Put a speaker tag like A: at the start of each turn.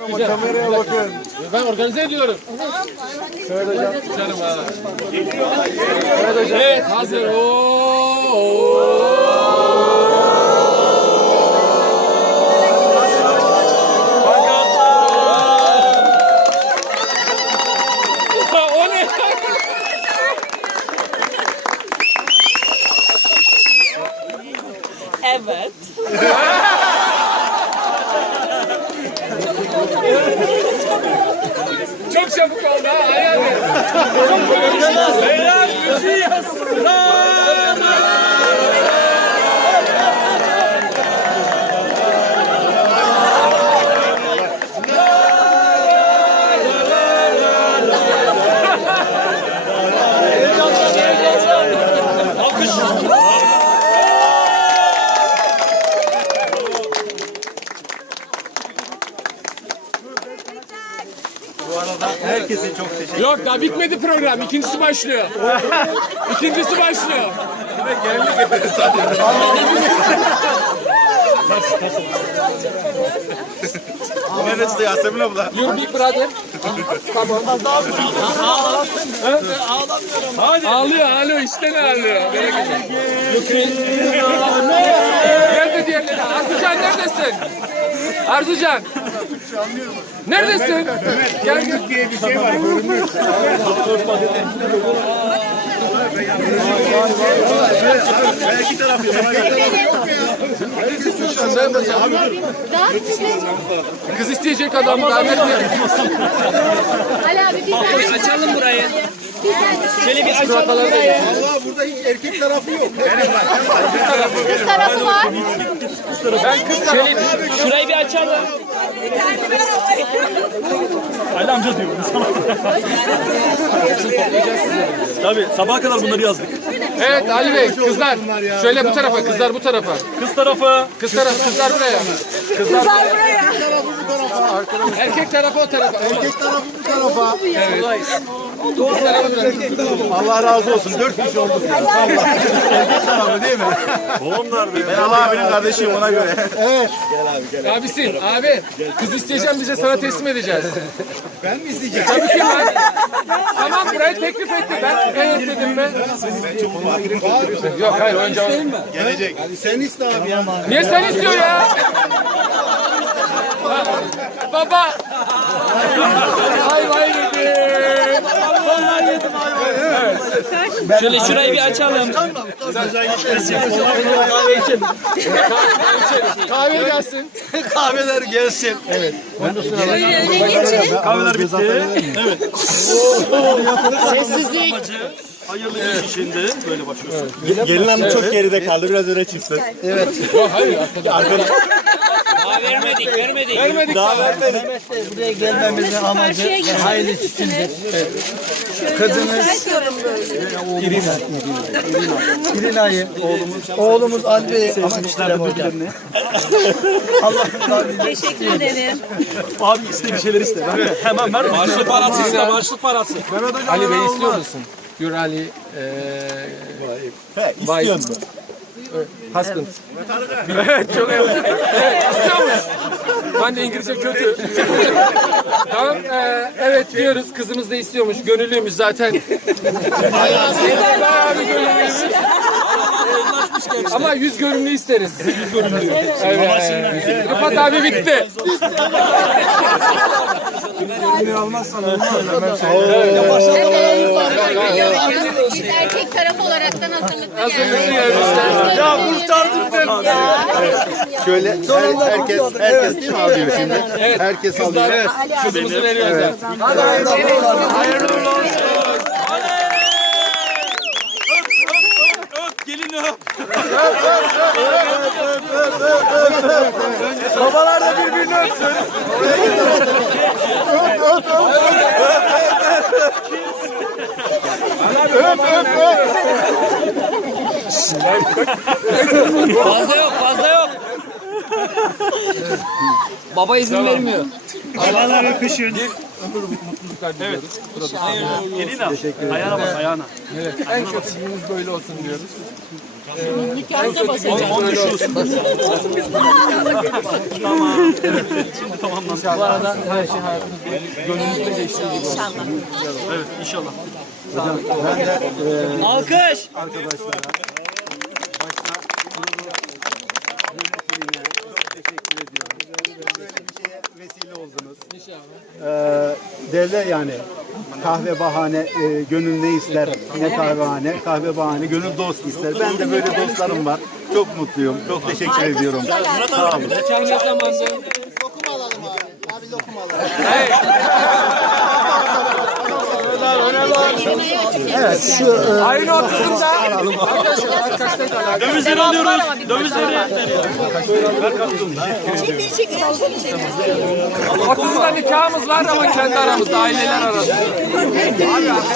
A: Ama kameraya bakın.
B: Ben organize ediyorum.
A: Evet hocam.
B: Canım ha.
A: Evet hocam.
B: Evet hazır. Oo. O ne?
C: Evet.
B: Çok çabuk oldu ha. Hayal et. Çok böyle bir şey. Beyler müziği yazsınlar.
A: Herkese çok teşekkür ederim.
B: Yok daha bitmedi program. İkincisi başlıyor. İkincisi başlıyor.
A: Neresi Yasemin abla?
B: Your big brother. Tamam. Hadi. Ağlıyor işte ne ağlıyor. Nerede diğerleri? Arzucan neredesin? Arzucan. Neredesin? Gel gel.
A: Diye bir şey var görünüyor. Belki taraf yok.
B: Kız isteyecek adam daha vermedi.
D: Ali abi bir
C: Açalım burayı. Şöyle bir açalım burayı.
A: Allah burada hiç erkek tarafı yok.
D: kız tarafı var.
B: Ben kız
C: Şöyle şurayı bir açalım.
E: Ali amca diyor sana. Tabii sabaha kadar bunları yazdık.
B: Evet Ali Bey kızlar. Şöyle bu tarafa kızlar bu tarafa.
E: Kız tarafı.
B: Kız tarafı kızlar buraya. Kızlar buraya. Erkek tarafı o tarafa.
A: Erkek tarafı bu tarafa. Allah razı olsun. 4 kişi olduk. Vallahi. Erkek tarafı değil mi?
E: Onlar be.
A: Ben Allah abinin kardeşiyim ona göre. Evet.
B: Abisin abi kız isteyeceğim bize sana teslim edeceğiz.
A: Ben mi isteyeceğim?
B: Tabii ki lan. Tamam burayı teklif etti. Ben evet dedim ben. Yok hayır önce
A: Gelecek. Sen iste abi ya.
B: niye sen istiyor ya? Baba. Ay yedi.
C: Şöyle şurayı bir açalım.
B: Kahve gelsin.
A: Kahveler gelsin. Evet.
E: Kahveler bitti. Evet.
D: Sessizlik.
E: Hayırlı bir iş şimdi. Böyle başlıyorsun.
A: Gelin hanım çok geride kaldı. Biraz öne çıksın.
B: Yok hayır arkada.
C: Daha vermedik.
B: Vermedik daha.
F: Buraya gelmemizin amacı hayırlı içindir. Kızımız İrina'yı, oğlumuz Alp'i ama işte hocam. Allah
D: Teşekkür ederim.
E: Abi iste bir şeyler iste. Hemen ver.
C: Başlık parası iste. Başlık parası.
B: Ali Bey istiyor musun? Your Ali
A: He, istiyor musun?
B: husband. Evet çok evet. Evet istiyormuş. Ben de İngilizce kötü. Tamam evet diyoruz kızımız da istiyormuş. Gönüllüymüş zaten. Bayağı bir gönüllüymüş. Ama 100 gönüllü isteriz. 100 gönüllü. Evet. Rıfat abi bitti.
D: Biz erkek tarafı olaraktan hazırlıklı
B: Hazırlıklı
D: geldik.
B: gelmişler.
A: Ya kurtardım seni. Şöyle herkes değil mi alıyor şimdi?
B: Evet.
A: Herkes
B: Kızlar
A: alıyor.
B: kızımızı veriyoruz.
E: Öp gelin öp.
A: Babalar da birbirini öpsün.
C: Fazla yok. Baba izin vermiyor.
E: Babalar öpüşün. Evet. Gelin al. Ayağına bak ayağına.
B: En kötü günümüz böyle olsun diyoruz. En kötü gün
E: Tamam. Şimdi tamamlandı.
B: bu arada her şey hayatımızda gönlümüzde geçtiği gibi olsun.
E: Evet inşallah.
C: Alkış.
A: Vesile oldunuz. Derler yani kahve bahane, gönül ne ister ne kahvehane, kahve bahane, gönül dost ister. Ben de böyle dostlarım var. Çok mutluyum. Çok teşekkür ediyorum. Sağ olun.
B: Geçen ne zamandı?
F: Lokum alalım abi. Abi lokum alalım. Evet şu
B: Ayın 30'unda arkadaşlar
E: Dövizleri alıyoruz. Dövizleri. Ver kaptım.
B: 30'da nikahımız var ama kendi aramızda, aileler arasında.